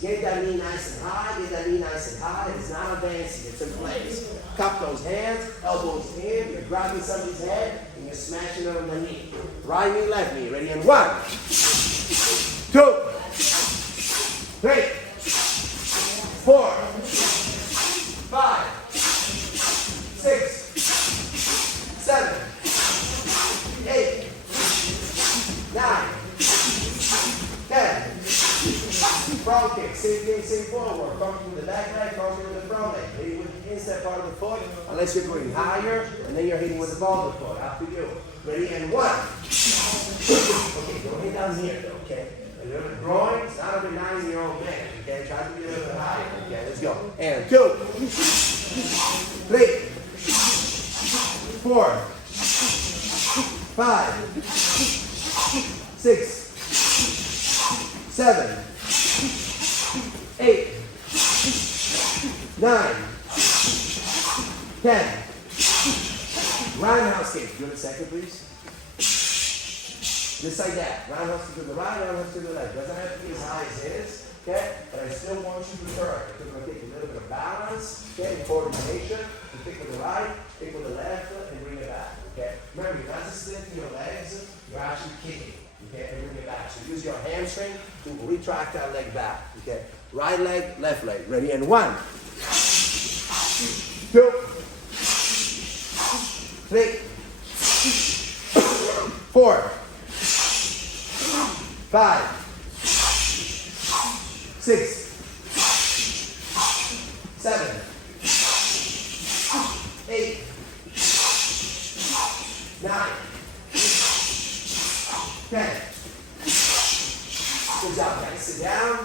Get that knee nice and high. Get that knee nice and high. It's not advancing. It's in place. Cup those hands. Elbows in. You're grabbing somebody's head and you're smashing it on the knee. Right knee, left knee. Ready? And 1, 2, 3, 4, 5, 6, 7, 8, 9, 10. Front kick, same thing, same forward. Come through the back leg, come through the front leg. Hitting with the inside part of the foot, unless you're going higher, and then you're hitting with the ball of the foot. After you. Ready? And 1. Okay, don't hit down here though, okay? A little bit growing, it's not recognizing your own man, okay? Try to be a little bit higher, okay? Let's go. And 2, 3, 4, 5, 6, 7, 8, 9, 10. Roundhouse kick. Give it a second, please. Just like that. Roundhouse kick to the right, roundhouse kick to the left. Doesn't have to be as high as his, okay? But I still want you to turn. You're going to take a little bit of balance, okay, and coordination. You pick with the right, pick with the left, and bring it back, okay? Remember, you're not just lifting your legs, you're actually kicking, okay, and bring it back. So use your hamstring to retract that leg back, okay? Right leg, left leg. Ready? And 1, 2, 3, 4, 5, 6, 7, 8, 9, 10. Good job, guys. Sit down.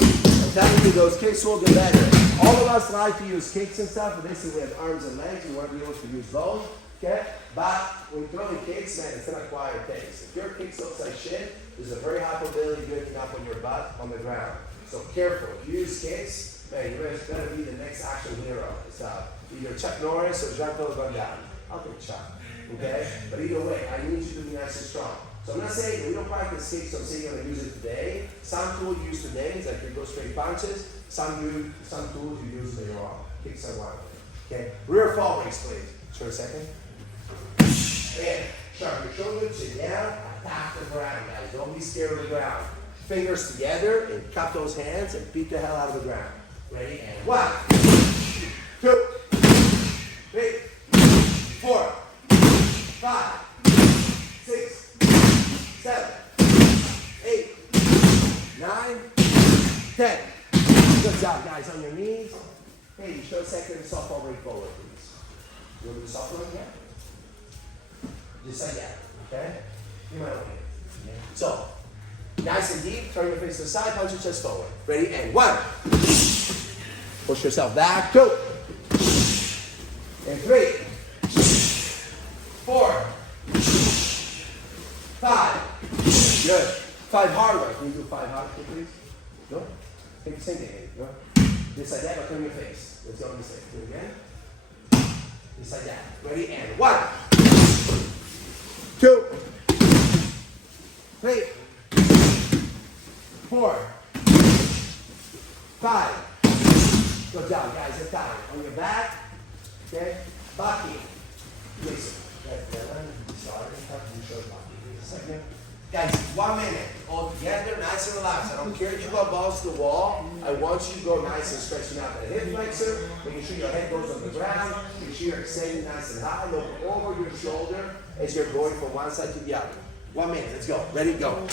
I'm telling you, those kicks will get better. All of us like to use kicks and stuff, but basically we have arms and legs. We want to be able to use both, okay? But when you throw the kicks, man, it's an acquired taste. If your kicks looks like shit, there's a very high probability you're getting up on your butt on the ground. So careful. If you use kicks, man, you're going to be the next action hero. It's either Chuck Norris or Jean-Claude Van Damme. I'll take Chuck, okay? But either way, I need you to be nice and strong. So I'm not saying we don't practice kicks, so I'm saying you're going to use it today. Some tools you use today is like you go straight punches. Some tools you use later on. Kicks are one. Okay? Rear fall breaks, please. Sure, a second. And sharp your shoulder, chin down, attack the ground, guys. Don't be scared of the ground. Fingers together and cup those hands and beat the hell out of the ground. Ready? And 1, 2, 3, 4, 5, 6, 7, 8, 9, 10. Good job, guys. On your knees. Hey, you show a second softball break forward, please. You want to do softball again? Just like that, okay? You might want to. So, nice and deep. Turn your face to the side. Punch your chest forward. Ready? And 1. Push yourself back. 2. And 3. 4. 5. Good. 5 hard work. Can you do 5 hard work, please? No? Take the same thing. No? Just like that, but turn your face. Let's go on this way. Do it again. Just like that. Ready? And 1. 2. 3. 4. 5. Good job, guys. It's time. On your back. Okay? Baki. Listen. Sorry. Baki. Second. Guys, 1 minute. All together, nice and relaxed. I don't care if you got balls to the wall. I want you to go nice and stretching out that hip flexor. Making sure your head goes on the ground. Make sure you're extending nice and high. Look over your shoulder as you're going from one side to the other. 1 minute. Let's go. Ready? Go.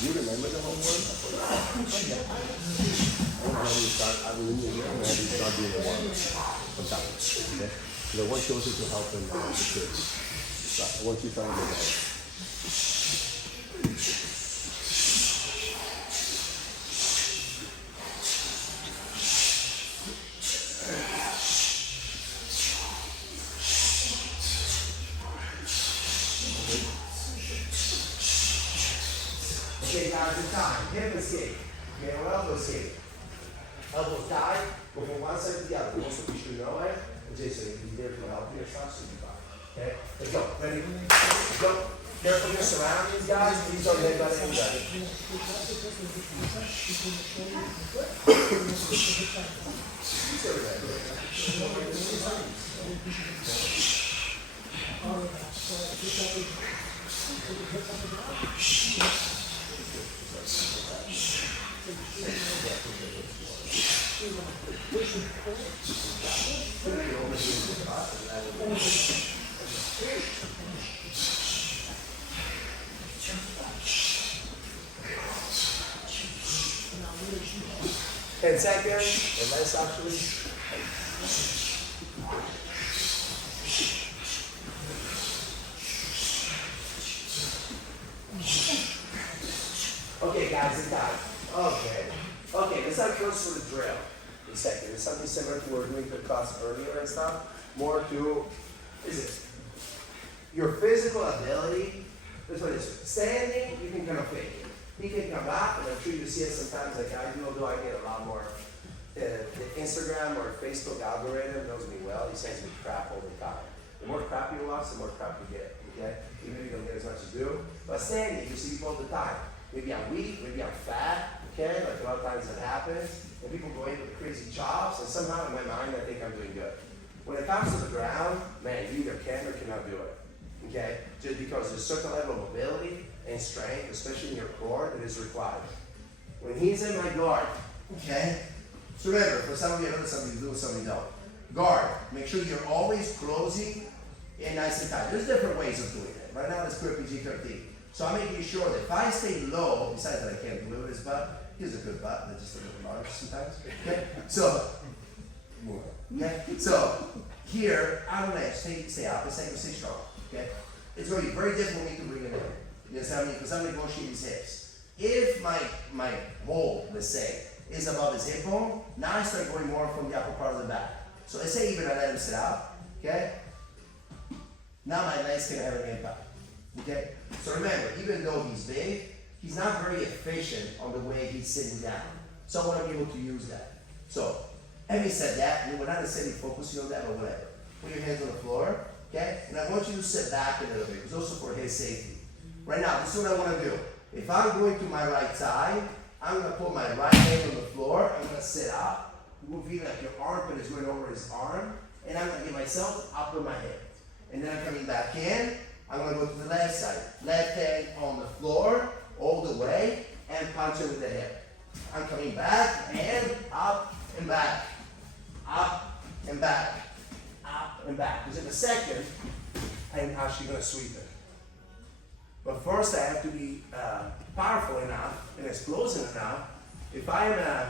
You remember the homework? I will leave you and start doing the one sometimes. Okay? So the one closer to helping the kids. So once you start doing that. Okay, guys, in time. Hip escape. Okay, or elbow escape. Elbows tied, go from one side to the other. Also, be sure you know it. Jason, if you're there to help you, so you'll be fine. Okay, let's go. Ready? Let's go. Careful your surroundings, guys. Please don't get by anybody. And second, and let's actually. Okay, guys, and guys. Okay. Okay, let's not close to the drill. In a second. It's something similar to what we were doing the class earlier and stuff. More to, is it your physical ability? That's what it is. Standing, you can kind of fake it. He can come back, and I'm sure you see it sometimes like I do, although I get a lot more. The Instagram or Facebook algorithm knows me well. He sends me crap all the time. The more crap you watch, the more crap you get. Okay? You maybe don't get as much as you do. But standing, you see people all the time. Maybe I'm weak, maybe I'm fat. Okay? Like a lot of times that happens. And people go in with crazy chops, and somehow in my mind I think I'm doing good. When it comes to the ground, man, you either can or cannot do it. Okay? Just because there's a certain level of mobility and strength, especially in your core, that is required. When he's in my guard, okay? So remember, for some of you, I know some of you do, some of you don't. Guard, make sure you're always closing and nice and tight. There's different ways of doing it. Right now, let's put PG-13. So I'm making sure that if I stay low, besides that I can't deliver his butt, here's a good butt, that's just a little large sometimes. Okay? So, okay? So, here, I'm gonna stay up, stay strong. Okay? It's going to be very difficult for me to bring it in. You understand me? Because I'm negotiating his hips. If my hold, let's say, is above his hip bone, now I start going more from the upper part of the back. So let's say even I let him sit out, okay? Now my legs can have an impact, okay? So remember, even though he's big, he's not very efficient on the way he's sitting down. So I want to be able to use that. So, having said that, we're not necessarily focusing on that or whatever. Put your hands on the floor, okay? And I want you to sit back a little bit, because also for his safety. Right now, this is what I want to do. If I'm going to my right side, I'm going to put my right hand on the floor. I'm going to sit up. You will feel like your armpit is going over his arm. And I'm going to give myself up with my hip. And then I'm coming back in. I'm going to go to the left side. Left hand on the floor all the way and punch it with the hip. I'm coming back and up and back. Up and back. Up and back. Because in a second, I'm actually going to sweep it. But first I have to be powerful enough and explosive enough. If I'm a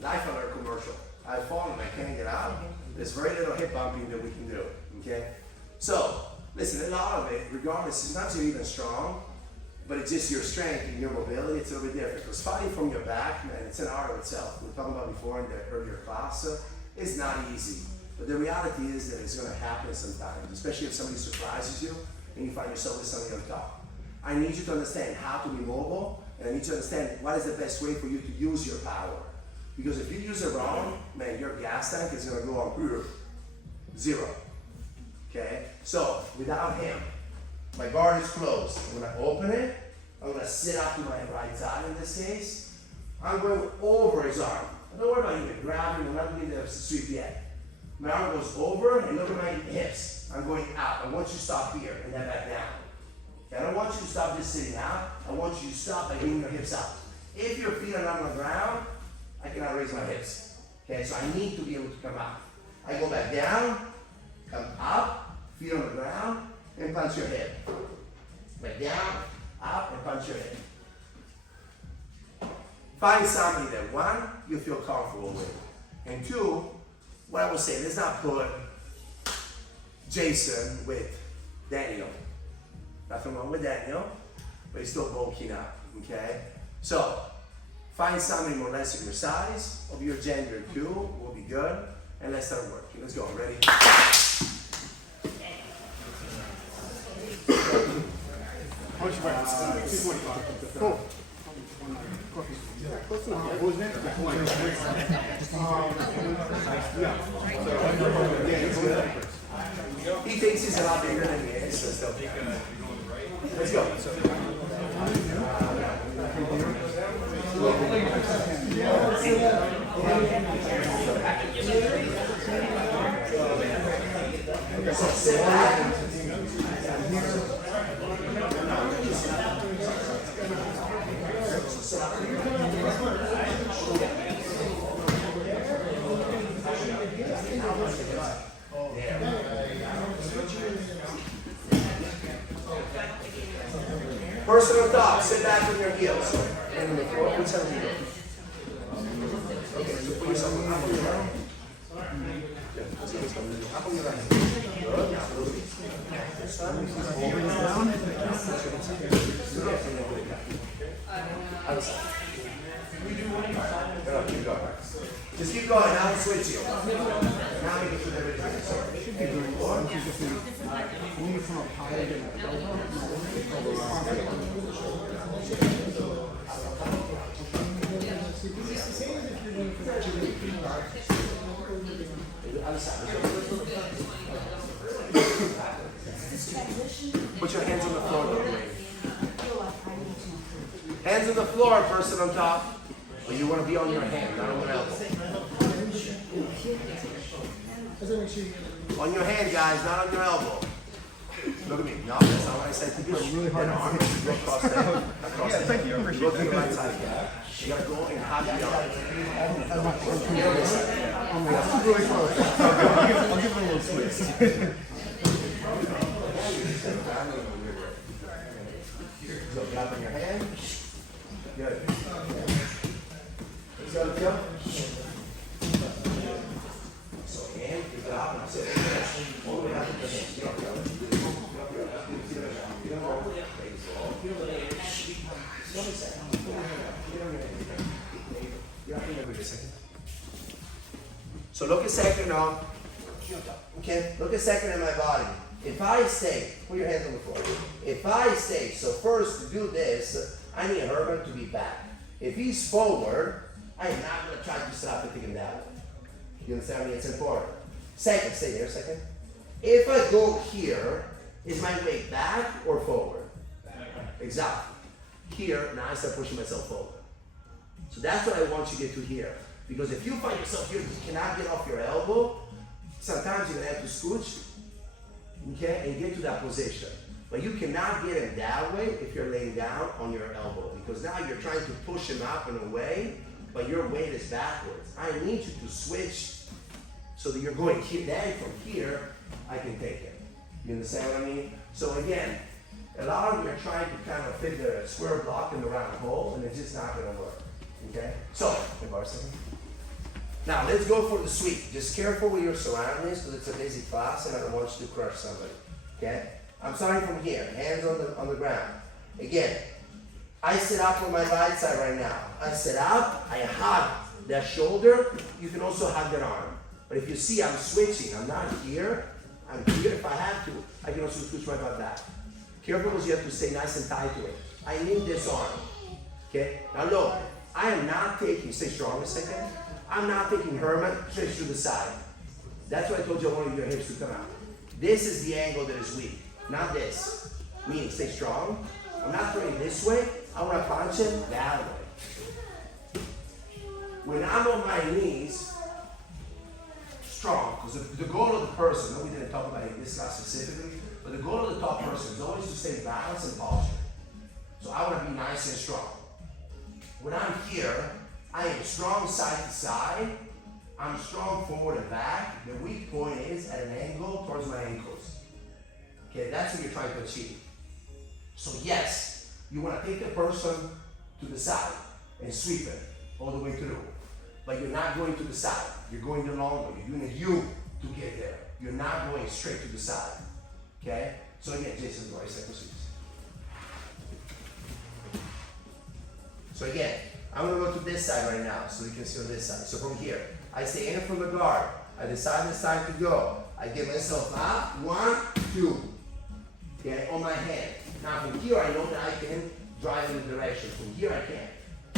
Life Alert commercial, I fall and I can't get out, there's very little hip bumping that we can do, okay? So, listen, a lot of it, regardless, it's not that you're even strong, but it's just your strength and your mobility, it's a little bit different. Because fighting from your back, man, it's an art of itself. We were talking about before in the earlier class, so it's not easy. But the reality is that it's gonna happen sometimes, especially if somebody surprises you and you find yourself with somebody on top. I need you to understand how to be mobile, and I need you to understand what is the best way for you to use your power. Because if you use it wrong, man, your gas tank is gonna go on zero. Okay? So, without him, my guard is closed. I'm gonna open it. I'm gonna sit up to my right side in this case. I'm going over his arm. Don't worry about even grabbing, I'm not doing the sweep yet. My arm goes over, and look at my hips. I'm going out. I want you to stop here and then back down. Okay? I don't want you to stop just sitting out. I want you to stop by getting your hips out. If your feet are not on the ground, I cannot raise my hips. Okay, so I need to be able to come out. I go back down, come up, feet on the ground, and punch your head. Back down, up, and punch your head. Find somebody that, one, you feel comfortable with. And two, what I will say, let's not put Jason with Daniel. Nothing wrong with Daniel, but he's still bulking up, okay? So, find somebody more or less of your size, of your gender too, will be good. And let's start working. Let's go, ready? Push Cool. Close enough. What was that? He thinks he's a lot bigger than he is, so still. Let's go. So sit back. Person on top, sit back with your heels. And on the floor, put some heel. Okay, so put yourself up on your right. Yeah, let's get this one. Up on your right. Good, now a little bit. This time, holding it down. Other side. Good, keep going. Just keep going, now we'll switch you. Now we can put everything. It should be good. Only from up higher than Put your hands on the floor, though. Hands on the floor, person on top. Or you want to be on your hand, not on your elbow. On your hand, guys, not on your elbow. Look at me. No, that's not what I said to do. Really hard arm. Go across that. Across that. Thank you. Go to the right side again. You gotta go and hug the arm. really close. I'll give it a little twist. So get up on your hand. Good. Let's go, Joe. So hand, pick it up and sit all the way up to the hand. Get up, Joe. So look a second now. Okay, look a second at my body. If I stay, put your hands on the floor. If I stay, so first to do this, I need Herman to be back. If he's forward, I am not going to try to stop and take him that way. You understand me? It's important. Second, stay there a second. If I go here, is my weight back or forward? Exactly. Here, now I start pushing myself forward. So that's what I want you to get to here. Because if you find yourself here, you cannot get off your elbow, sometimes you're going to have to scooch, okay, and get to that position. But you cannot get him that way if you're laying down on your elbow. Because now you're trying to push him up and away, but your weight is backwards. I need you to switch so that you're going here. Then from here, I can take it. You understand what I mean? So again, a lot of you are trying to kind of fit the square block in the round hole, and it's just not going to work. Okay? So, now let's go for the sweep. Just careful with your surroundings because it's a busy class and I don't want you to crush somebody. Okay? I'm starting from here. Hands on the ground. Again, I sit up on my right side right now. I sit up, I hug that shoulder. You can also hug that arm. But if you see I'm switching, I'm not here. I'm here. If I have to, I can also switch my butt back. Careful because you have to stay nice and tight to it. I need this arm. Okay? Now look, I am not taking, stay strong a second. I'm not taking Herman straight to the side. That's why I told you I wanted your hips to come out. This is the angle that is weak, not this. Meaning stay strong. I'm not throwing this way. I want to punch it that way. When I'm on my knees, strong, because the goal of the person, no, we didn't talk about it in this class specifically, but the goal of the top person is always to stay balanced and posture. So I want to be nice and strong. When I'm here, I am strong side to side. I'm strong forward and back. The weak point is at an angle towards my ankles. Okay, that's what you're trying to achieve. So yes, you want to take the person to the side and sweep it all the way through. But you're not going to the side. You're going the long way. You're doing a U to get there. You're not going straight to the side. Okay? So again, Jason, do I say proceed? So again, I'm going to go to this side right now so you can see on this side. So from here, I stay in from the guard. I decide it's time to go. I get myself up. 1, 2. Okay, on my hand. Now from here, I know that I can drive in the direction. From here, I can't.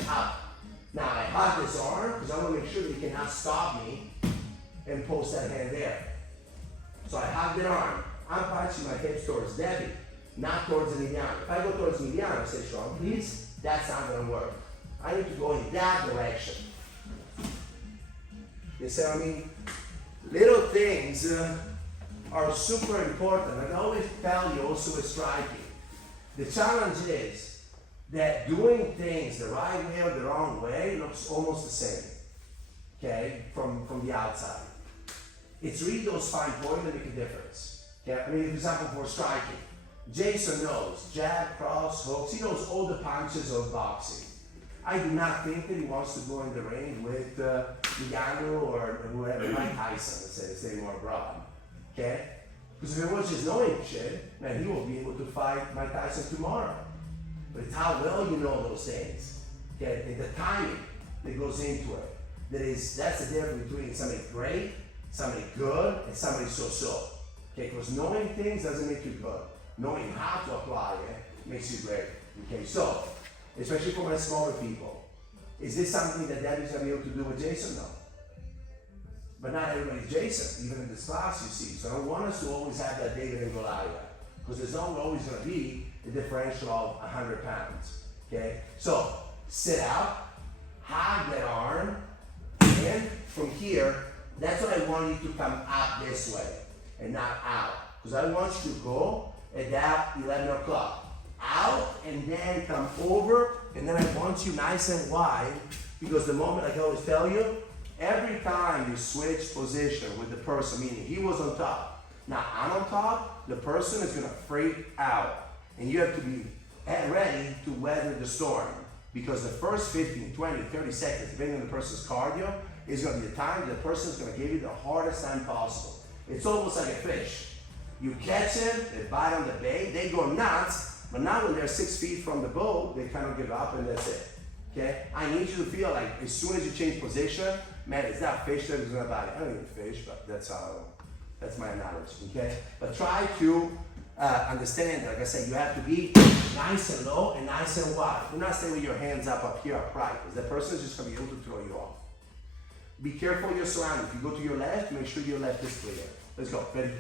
Up. Now I hug this arm because I want to make sure that he cannot stop me and post that hand there. So I hug the arm. I'm punching my hips towards Debbie, not towards the mediano. If I go towards the mediano, say strong, please, that's not going to work. I need to go in that direction. You see what I mean? Little things are super important. Like I always tell you also with striking. The challenge is that doing things the right way or the wrong way looks almost the same, okay, from the outside. It's really those fine points that make a difference. Okay? I mean, for example, for striking, Jason knows jab, cross, hooks. He knows all the punches of boxing. I do not think that he wants to go in the ring with Miyano or whoever, Mike Tyson, let's say, his name more broad. Okay? Because if it was just knowing shit, man, he will be able to fight Mike Tyson tomorrow. But it's how well you know those things. Okay? And the timing that goes into it. That's the difference between somebody great, somebody good, and somebody so-so. Okay? Because knowing things doesn't make you good. Knowing how to apply it makes you great. Okay? So, especially for my smaller people, is this something that Debbie's gonna be able to do with Jason? No. But not everybody's Jason, even in this class you see. So I don't want us to always have that David and Goliath, because there's not always gonna be a differential of 100 pounds, okay? So, sit out, hug that arm, and from here, that's what I want you to come up this way, and not out. Because I want you to go at that 11 o'clock. Out, and then come over, and then I want you nice and wide, because the moment, like I always tell you, every time you switch position with the person, meaning he was on top, now I'm on top, the person is gonna freak out. And you have to be ready to weather the storm, because the first 15, 20, 30 seconds, depending on the person's cardio, is gonna be the time the person's gonna give you the hardest time possible. It's almost like a fish. You catch them, they bite on the bait, they go nuts, but now when they're 6 feet from the boat, they kind of give up and that's it. Okay? I need you to feel like as soon as you change position, man, it's that fish that is gonna bite. I don't even fish, but that's my analogy. Okay? But try to understand, like I said, you have to be nice and low and nice and wide. Do not stay with your hands up here upright, because the person is just gonna be able to throw you off. Be careful of your surroundings. If you go to your left, make sure your left is clear. Let's go. Ready?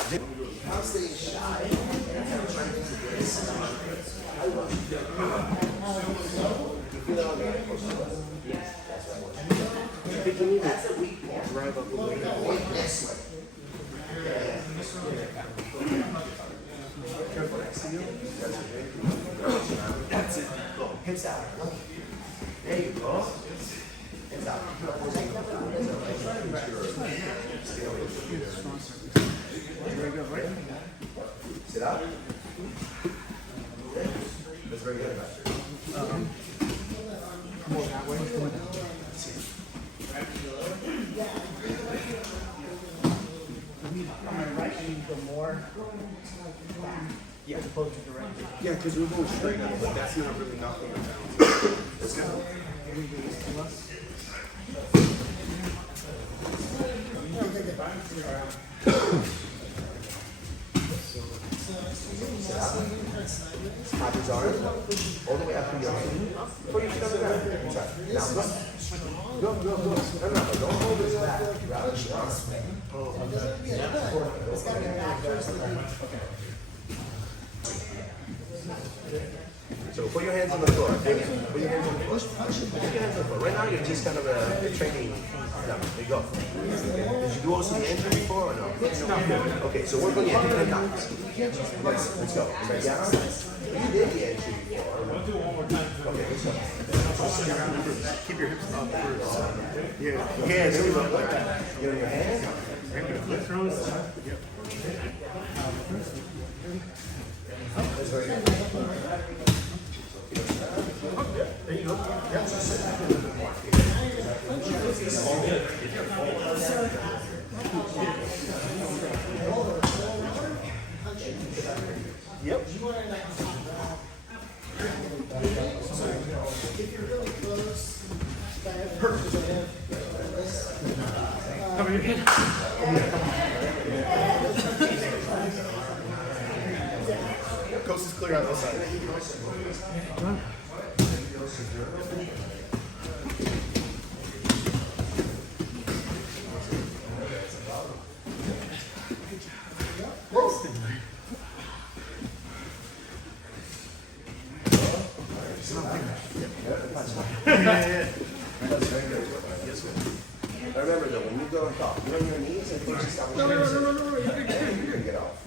I'm staying shy, and I'm trying to do this. I love you. You feel it on your ankles? Yes, that's right. That's a weak point. Drive up the way. Point this way. Yeah. Careful next to you. That's it. Go. Hips out. There you go. Hips out. Very good, right? Sit up. That's very good. Come over that way. On my right, I need to go more back. Yeah, as opposed to directly. Yeah, because we're going straight up, but that's not really knocking them down. Let's go. Pop his arm all the way up to your hand. Put your feet on the ground. Now go. Go. No, don't hold his back. Rather strong. So put your hands on the floor. Dig in. Put your hands on the floor. Put your hands on the floor. Right now you're just kind of training. No, there you go. Did you do also the engine before or no? Okay, so work on the engine 10 times. Let's go. Right down. You did the engine before. Let's do it one more time. Okay, let's go. Keep your hips up first. Yeah, there we go. Get on your hands. That's very good. There you go. Yep. If you're really close, Coast is clear. look at this side. Remember though, when you go and talk, you're on your knees and push yourself. No, you can get off.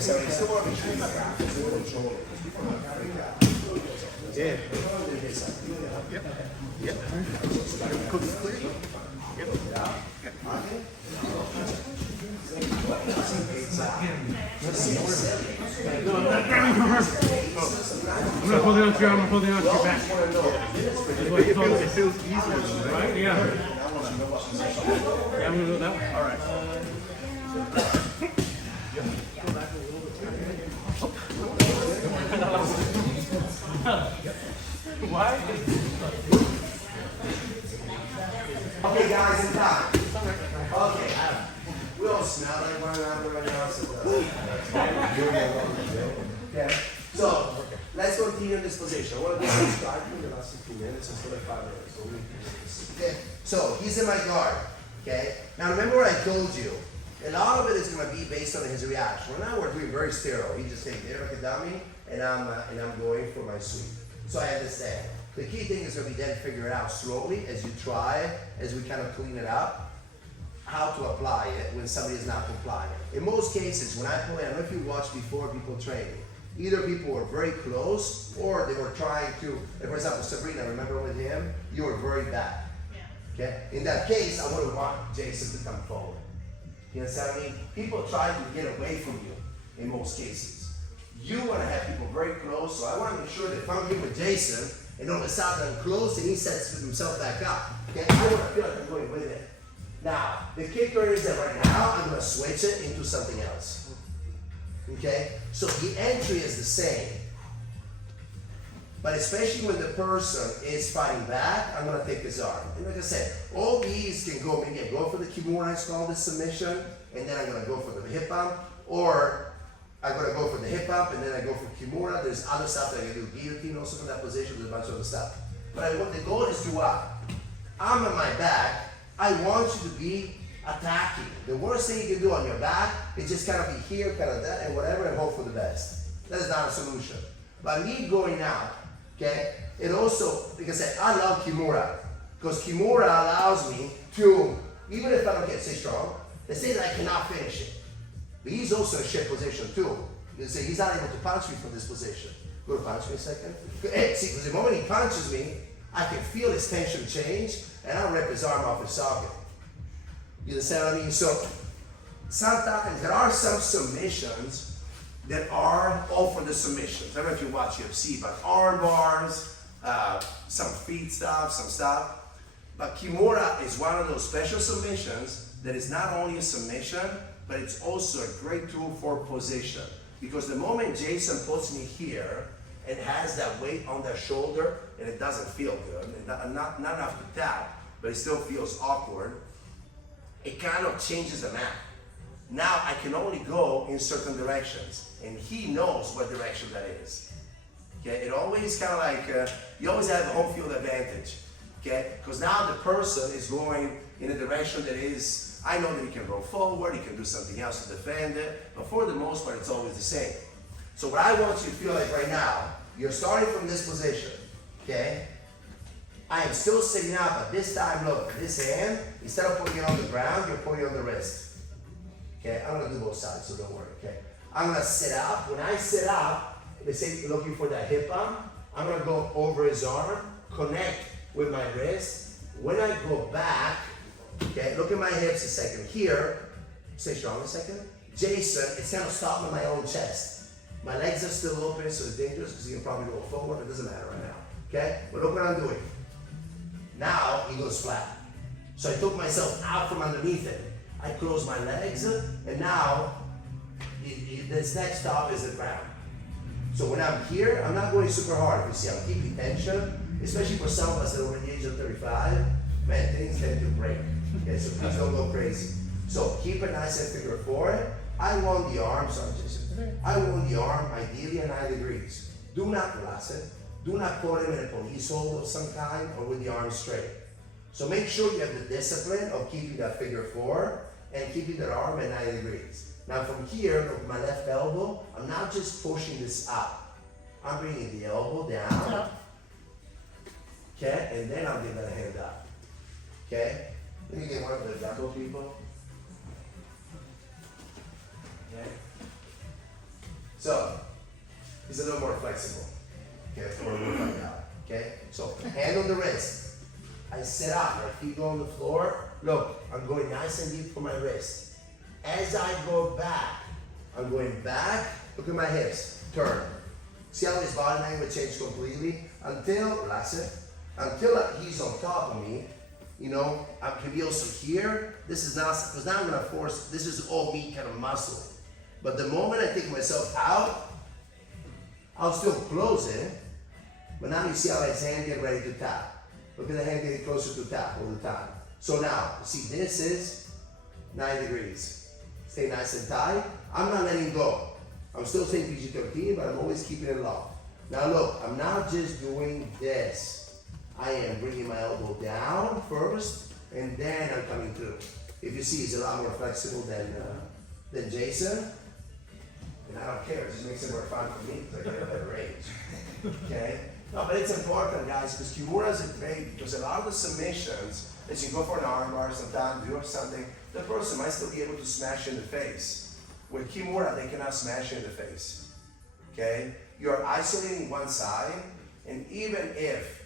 So you still want to be treated like that. It's a little shoulder. Yeah. I'm not holding on to your arm, I'm holding on to your back. It feels easier, Right? Yeah. Yeah, I'm gonna do that one. All right. Okay, guys, in time. Okay, we all smell like one another right now, so okay. So let's continue in this position. I want to do some striking in the last 15 minutes instead of 5 minutes. Okay. So he's in my guard. Okay. Now remember what I told you. A lot of it is going to be based on his reaction. Right now we're doing very sterile. He just saying there like a dummy, and I'm going for my sweep. So I understand. The key thing is going to be then figure it out slowly as you try, as we kind of clean it up, how to apply it when somebody is not complying. In most cases, when I play, I don't know if you watched before people training, either people were very close or they were trying to, like for example, Sabrina, remember with him, you were very back. Okay? In that case, I wouldn't want Jason to come forward. You understand what I mean? People try to get away from you in most cases. You want to have people very close, so I want to make sure that if I'm here with Jason, and all of a sudden I'm close and he sets himself back up. Okay? I want to feel like I'm going with it. Now, the kicker is that right now I'm going to switch it into something else. Okay? So the entry is the same. But especially when the person is fighting back, I'm going to take his arm. And like I said, all these can go, maybe I go for the Kimura, it's called the submission, and then I'm going to go for the hip bump, or I'm going to go for the hip bump, and then I go for Kimura. There's other stuff that I can do, guillotine also from that position, there's a bunch of other stuff. But the goal is to what? I'm on my back, I want you to be attacking. The worst thing you can do on your back is just kind of be here, kind of that, and whatever, and hope for the best. That is not a solution. By me going out, okay, it also, like I said, I love Kimura, because Kimura allows me to, even if I don't get stay strong, they say that I cannot finish it. But he's also in a shit position too. You say he's not able to punch me from this position. Go to punch me a second. Hey, see, because the moment he punches me, I can feel his tension change, and I'll rip his arm off his socket. You understand what I mean? So sometimes there are some submissions that are all for the submissions. I don't know if you watch UFC, but arm bars, some feet stuff, some stuff. But Kimura is one of those special submissions that is not only a submission, but it's also a great tool for position. Because the moment Jason puts me here and has that weight on their shoulder, and it doesn't feel good, and not enough to tap, but it still feels awkward, it kind of changes the map. Now I can only go in certain directions, and he knows what direction that is. Okay, it always kind of like, you always have a home field advantage, okay? Because now the person is going in a direction that is, I know that he can roll forward, he can do something else to defend it, but for the most part, it's always the same. So what I want you to feel like right now, you're starting from this position, okay? I am still sitting up, but this time, look, this hand, instead of putting it on the ground, you're putting it on the wrist. Okay, I'm gonna do both sides, so don't worry, okay? I'm gonna sit up. When I sit up, they say looking for that hip bump, I'm gonna go over his arm, connect with my wrist. When I go back, okay, look at my hips a second. Here, stay strong a second. Jason, it's kind of stopping in my own chest. My legs are still open, so it's dangerous because he can probably go forward. It doesn't matter right now, okay? But look what I'm doing. Now he goes flat. So I took myself out from underneath it. I close my legs, and now this next stop is the ground. So when I'm here, I'm not going super hard. You see, I'm keeping tension, especially for some of us that are over the age of 35. Man, things tend to break. Okay, so please don't go crazy. So keep it nice and figure 4. I want the arm, sorry Jason, I want the arm ideally at 90 degrees. Do not relax it. Do not put him in a police hold of some kind or with the arm straight. So make sure you have the discipline of keeping that figure 4 and keeping that arm at 90 degrees. Now from here, with my left elbow, I'm not just pushing this up. I'm bringing the elbow down. Okay, and then I'm giving that hand up. Okay? Let me get one of the double people. Okay? So, he's a little more flexible. Okay, for a work like that. Okay? So, hand on the wrist. I sit up, my feet go on the floor. Look, I'm going nice and deep for my wrist. As I go back, I'm going back. Look at my hips. Turn. See how his body language changed completely? Until, relax it. Until he's on top of me, you know, I can be also here. This is not, because now I'm gonna force, this is all me kind of muscle. But the moment I take myself out, I'll still close it. But now you see how his hand get ready to tap. Look at the hand getting closer to tap all the time. So now, see, this is 9 degrees. Stay nice and tight. I'm not letting go. I'm still saying PG-13, but I'm always keeping it locked. Now look, I'm not just doing this. I am bringing my elbow down first, and then I'm coming through. If you see, he's a lot more flexible than Jason. And I don't care, it just makes it more fun for me because I get a better range. Okay? No, but it's important, guys, because Kimuras is great because a lot of the submissions, as you go for an arm bar sometimes, do something, the person might still be able to smash you in the face. With Kimura, they cannot smash you in the face. Okay? You're isolating one side, and even if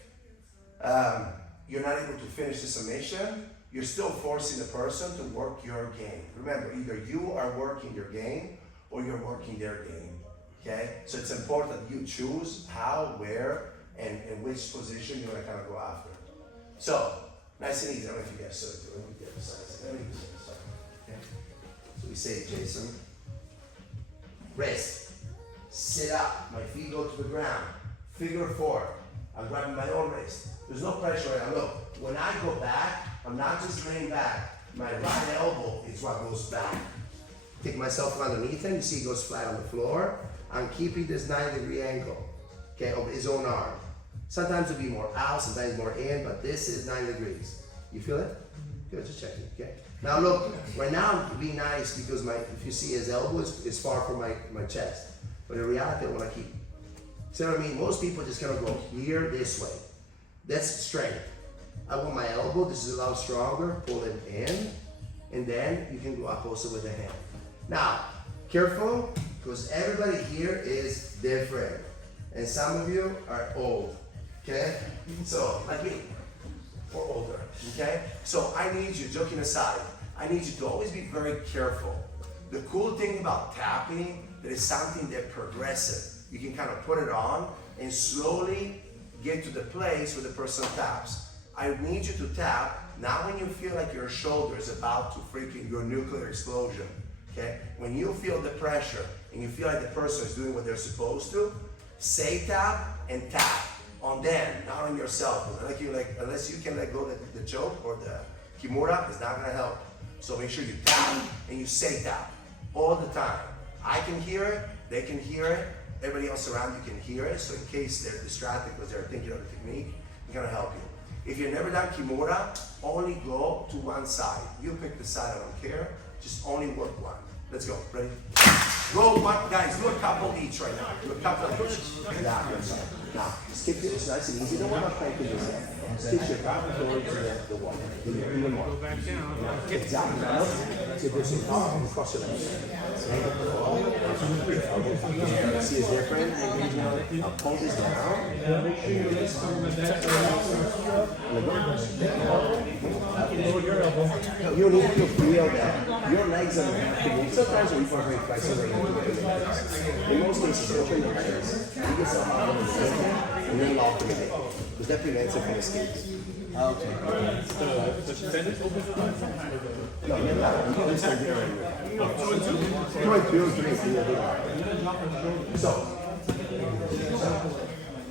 you're not able to finish the submission, you're still forcing the person to work your game. Remember, either you are working your game or you're working their game. Okay? So it's important you choose how, where, and which position you want to kind of go after. So, nice and easy. I don't know if you guys saw it. Let me get this. Okay? So we say, Jason, wrist, sit up, my feet go to the ground, figure 4. I'm grabbing my own wrist. There's no pressure right now. Look, when I go back, I'm not just laying back. My right elbow is what goes back. Take myself underneath him, you see he goes flat on the floor. I'm keeping this 90-degree angle, okay, of his own arm. Sometimes it'll be more out, sometimes more in, but this is 90 degrees. You feel it? Good, just checking, okay? Now look, right now I'm being nice because if you see his elbow is far from my chest. But in reality, I want to keep. See what I mean? Most people just kind of go here, this way. That's strength. I want my elbow, this is a lot stronger, pull it in, and then you can go up also with the hand. Now, careful, because everybody here is different. And some of you are old, okay? So, like me, or older, okay? So I need you, joking aside, I need you to always be very careful. The cool thing about tapping, that is something that progressive. You can kind of put it on and slowly get to the place where the person taps. I need you to tap, not when you feel like your shoulder is about to freaking do a nuclear explosion. Okay? When you feel the pressure and you feel like the person is doing what they're supposed to, say tap and tap on them, not on yourself. Unless you can let go of the choke or the Kimura, it's not gonna help. So make sure you tap and you say tap all the time. I can hear it, they can hear it, everybody else around you can hear it, so in case they're distracted because they're thinking of the technique, I'm gonna help you. If you've never done Kimura, only go to one side. You pick the side, I don't care. Just only work one. Let's go. Ready? Go one, guys, do a couple each right now. Do a couple each. Yeah, I'm sorry. Now, just kick it, it's nice and easy. Don't worry about cranking yourself. Just kick your back towards the wall. Even more. Go back down. Exactly. Now, see this is cross your legs. See it's different. I'll pull this down. You need to feel that your legs are active. Sometimes when you are very flexible, in most cases, open the legs, you get some out of the center, and then lock them in. Because that prevents it from escaping. Okay. No, you're not. You can start here right now. 2, 3, 4. So.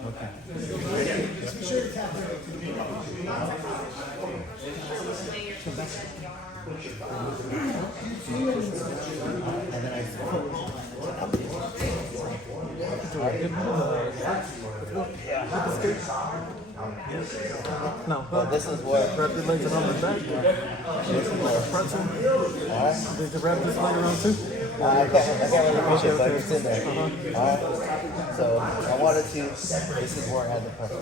Okay. Ready? No, Well, this is what. wrap your legs around the back. This is what. Pretzel. Alright. Did you wrap this leg around too? I can't really reach it, but it's in there. Alright. So I wanted to. This is where I had the pressure.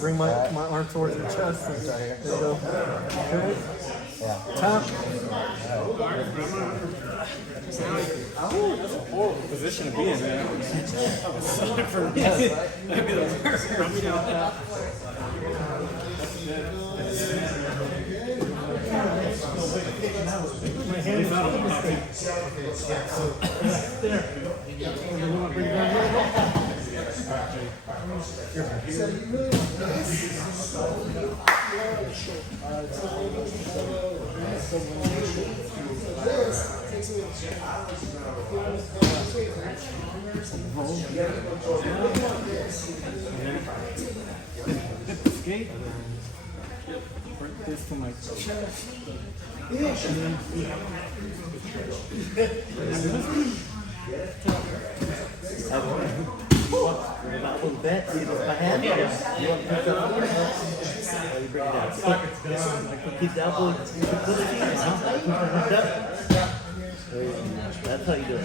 Bring my arm towards your chest. It's right here. There you go. Okay. Yeah. Tap. Horrible position to be in, man. For me, that'd be the worst. Rub me down. Skate. Bring this to my chest. About a bet, see if my hand. You want to pick up? You bring it down. Keep the elbow stability. That's how you do it.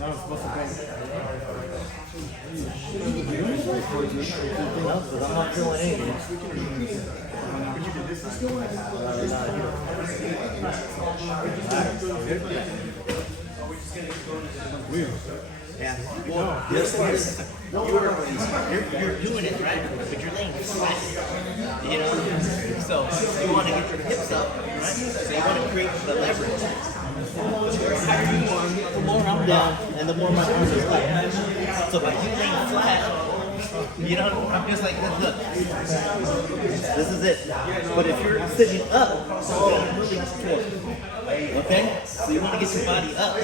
That was supposed to Anything else? But I'm not feeling anything. Yeah. Well, this is you're doing it right, but you're laying flat. You know, so you want to get your hips up, right? So you want to create the leverage. The higher you are, the more I'm down, and the more my arms are flat. So by you laying flat, you know, I'm just like this. Look, this is it. But if you're sitting up, you're moving forward. Okay? So you want to get your body up.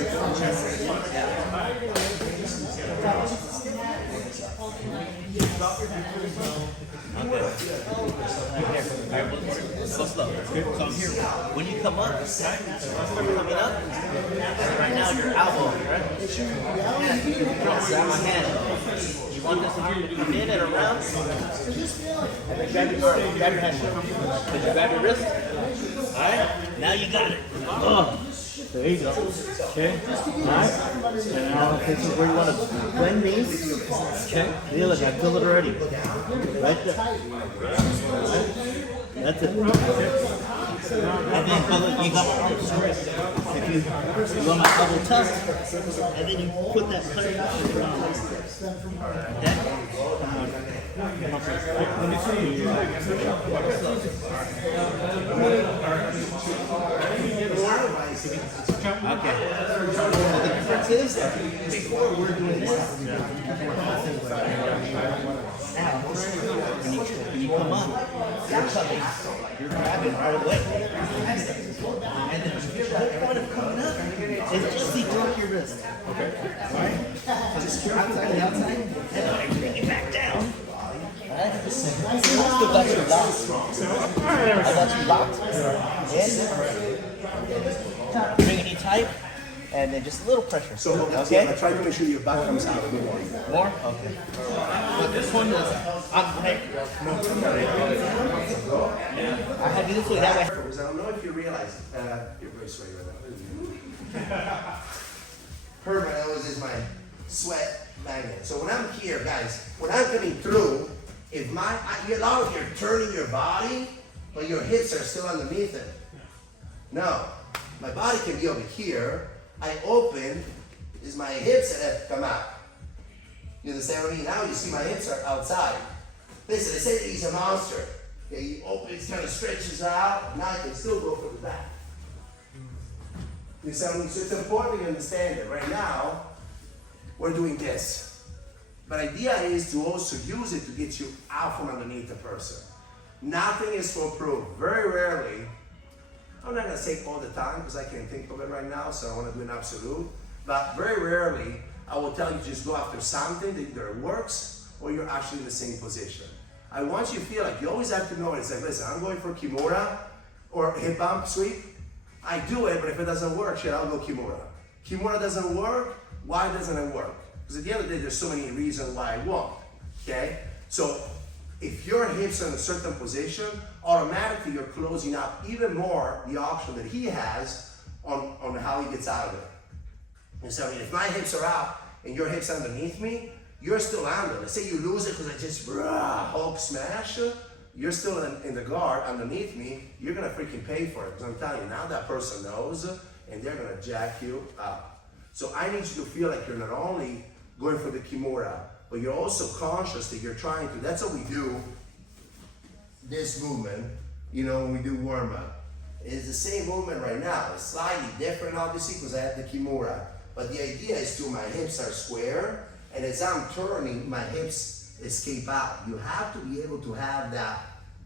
So slow. So I'm here. When you come up, right? You're coming up. And right now your elbow, right? Grab my hand. You want this to come in and around? And then grab your hand. Then you grab your wrist. Alright? Now you got it. Oh. There you go. Okay. Alright. And now this is where you want to blend these. Okay. Yeah, look, I feel it already. Right there. That's it. And then you got my arms. If you want my double tuck, and then you put that punch around. Okay? Come on. Let me see. Okay. So the difference is, before we're doing this, now, when you come up, you're grabbing right away. And then the whole point of coming up is just to drop your wrist. Okay. Alright? So just outside the outside, and then bring it back down. Alright? Still got you locked. I got you locked. In. Bringing you tight. And then just a little pressure. So okay? try to make sure your back comes out more. More? Okay. But this one is, I had to do this way, that way. I don't know if you realize, you're very sweaty right now. Hurt my nose is my sweat magnet. So when I'm here, guys, when I'm coming through, if a lot of you are turning your body, but your hips are still underneath it. No, my body can be over here. I open, is my hips that come out. You understand what I mean? Now you see my hips are outside. Listen, they say that he's a monster. Okay, you open, it kind of stretches out. Now I can still go for the back. You understand what I mean? So it's important to understand that right now, we're doing this. But the idea is to also use it to get you out from underneath the person. Nothing is foolproof. Very rarely, I'm not going to say all the time because I can't think of it right now, so I want to do an absolute. But very rarely, I will tell you just go after something that either works or you're actually in the same position. I want you to feel like you always have to know it's like, listen, I'm going for Kimura. Or hip bump sweep. I do it, but if it doesn't work, shit, I'll go Kimura. Kimura doesn't work. Why doesn't it work? Because at the end of the day, there's so many reasons why it won't. Okay? So if your hips are in a certain position, automatically you're closing up even more the option that he has on how he gets out of it. And so if my hips are out and your hips underneath me, you're still under. Let's say you lose it because I just Hulk smash. You're still in the guard underneath me. You're gonna freaking pay for it. Because I'm telling you, now that person knows and they're gonna jack you up. So I need you to feel like you're not only going for the Kimura, but you're also conscious that you're trying to. That's what we do. This movement, you know, when we do warm up, it's the same movement right now. It's slightly different, obviously, because I have the Kimura. But the idea is to my hips are square, and as I'm turning, my hips escape out. You have to be able to have that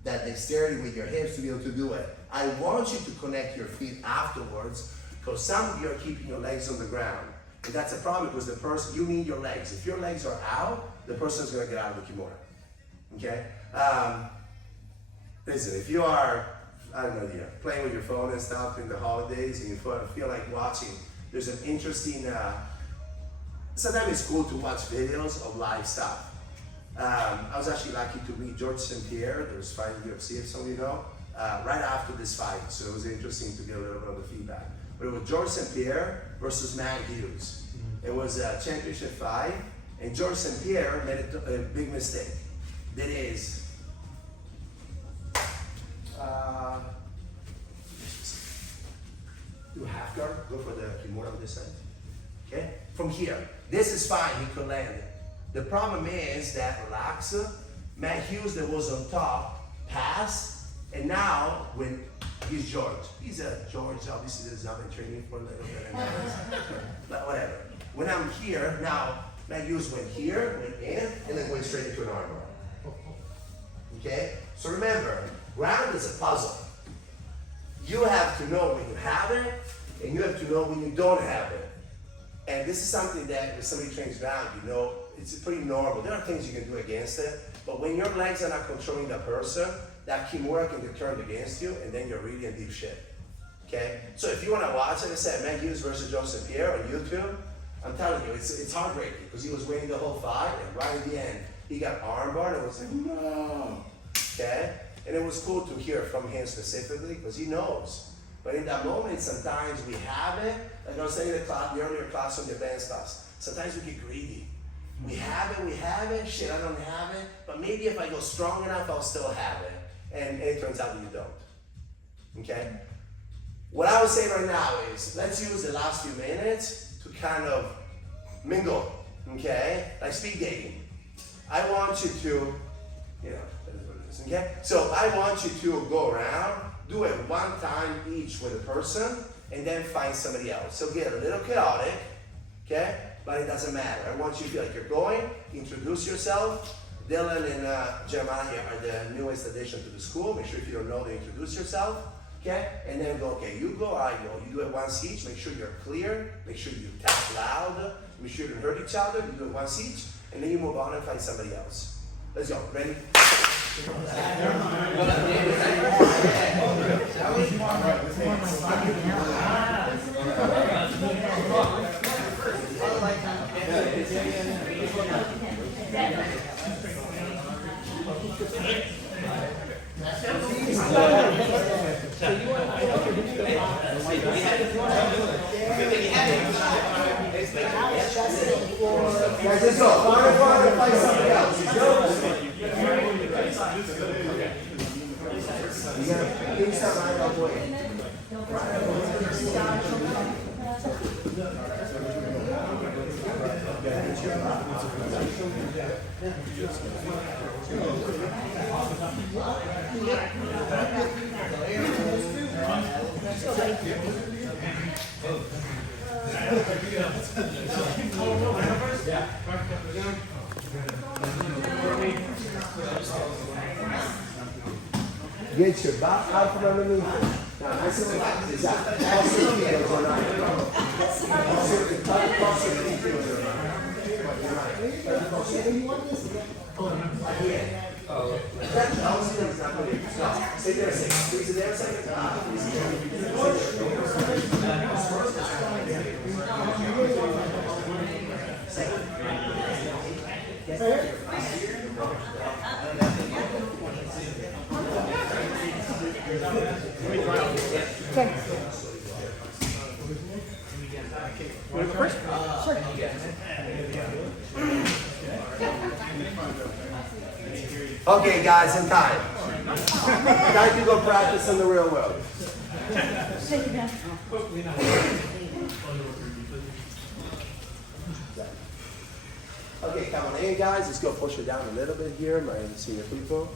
dexterity with your hips to be able to do it. I want you to connect your feet afterwards, because some of you are keeping your legs on the ground. And that's a problem because the person, you need your legs. If your legs are out, the person's gonna get out of the Kimura. Okay? Listen, if you are, I don't know, playing with your phone and stuff in the holidays and you feel like watching, there's an interesting, sometimes it's cool to watch videos of live stuff. I was actually lucky to meet George St. Pierre, there was fight in UFC, if some of you know, right after this fight, so it was interesting to get a little bit of the feedback. But it was George St. Pierre versus Matt Hughes. It was a championship fight, and George St. Pierre made a big mistake. That is, do half guard, go for the Kimura on this side. Okay? From here, this is fine, he could land it. The problem is that relax, Matt Hughes that was on top, passed, and now when he's George. He's a George, obviously there's nothing training for a little bit, but whatever. When I'm here, now Matt Hughes went here, went in, and then went straight into an armbar. Okay? So remember, ground is a puzzle. You have to know when you have it, and you have to know when you don't have it. And this is something that if somebody trains ground, you know, it's pretty normal. There are things you can do against it, but when your legs are not controlling the person, that Kimura can get turned against you, and then you're really in deep shit. Okay? So if you want to watch, like I said, Matt Hughes versus Joe St. Pierre on YouTube, I'm telling you, it's heartbreaking because he was winning the whole fight, and right at the end, he got armbarred, and it was like, no. Okay? And it was cool to hear from him specifically because he knows. But in that moment, sometimes we have it, like I was saying in the earlier class on the advanced class, sometimes we get greedy. We have it, shit, I don't have it, but maybe if I go strong enough, I'll still have it. And it turns out that you don't. Okay? What I would say right now is, let's use the last few minutes to kind of mingle, okay? Like speed dating. I want you to, you know, that is what it is, okay? So I want you to go around, do it one time each with a person, and then find somebody else. So get a little chaotic, okay? But it doesn't matter. I want you to feel like you're going, introduce yourself. Dylan and Jeremiah are the newest addition to the school. Make sure if you don't know, they introduce yourself. Okay? And then go, okay, you go, I go. You do it once each. Make sure you're clear. Make sure you tap loud. Make sure you don't hurt each other. You do it once each. And then you move on and find somebody else. Let's go. Ready? Guys, let's go. One and find somebody else. Let's go. You gotta pinch that right out the way. Get your butt out from underneath it. Now, nice and relaxed. Exactly. Cross your feet or not. Cross your feet. Cross your feet or not. That tells you exactly what it is. Stay there a second. Squeeze it there a second. Okay, guys, I'm time. Time to go practice in the real world. Okay, come on in, guys. Let's go push it down a little bit here, my senior people.